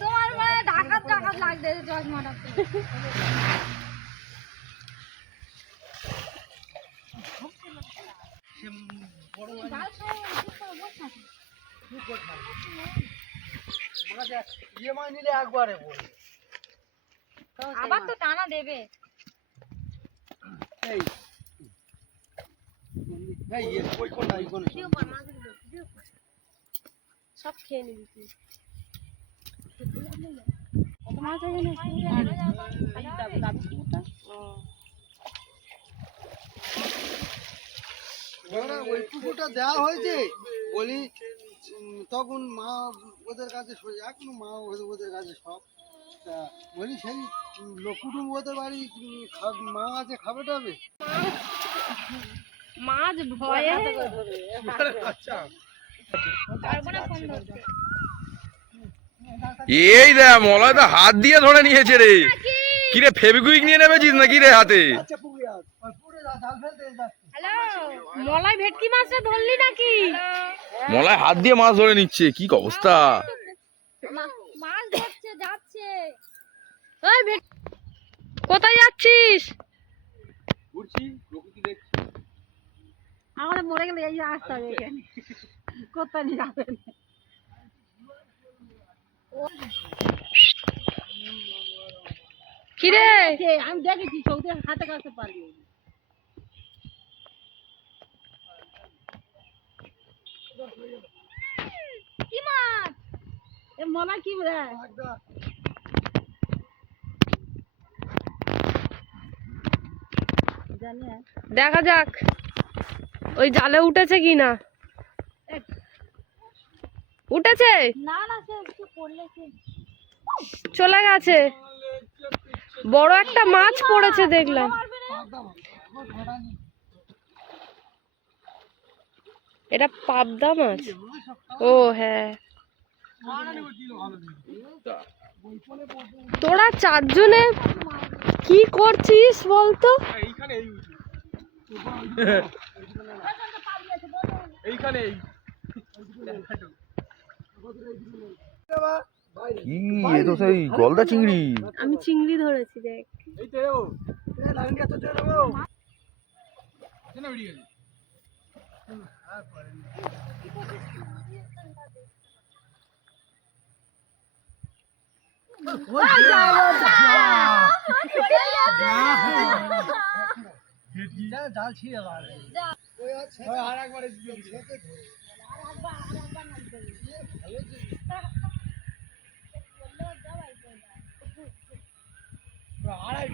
তোমার মানে ডাকাত ডাকাত লাগছে চশমাটা। আবার তো টানা দেবে। সব খেয়ে নিবি তুই। কত মাছ আছে ওই পুকুরটা দেওয়া হয়েছে বলি তখন মা ওদের কাছে এখনো মা ওদের কাছে সব তা বলি সেই কুটুম ওদের বাড়ি মা আছে খাবে টাবে মাছ ভয়ে আচ্ছা এই দেখ মলয় তো হাত দিয়ে ধরে নিয়েছে রে। কিরে ফেবিকুইক নিয়ে নেমেছিস নাকি রে হাতে? মলাই ভেটকি মাছটা ধরলি নাকি? মলয় হাত দিয়ে মাছ ধরে নিচ্ছে, কি অবস্থা! মাছ ধরছে যাচ্ছে। কোথায় যাচ্ছিস? আমার মরে গেলে এই আসতে হবে এখানে। কোথায় নিয়ে যাবেন? কিরে আমি দেখেছি সৌদের হাতে কাছে পারবি। কি মাছ? এ মলা কি রে? দেখা যাক ওই জালে উঠেছে কিনা। উঠেছে না না সে একটু পড়লেছে চলে গেছে। বড় একটা মাছ পড়েছে দেখলাম। এটা পাবদা মাছ। ও হ্যাঁ, তোরা চারজনে কি করছিস বলতো? কি এ তো সেই গলদা চিংড়ি। আমি চিংড়ি ধরেছি দেখ। জাল ছিঁড়ে আর একবার আড়াই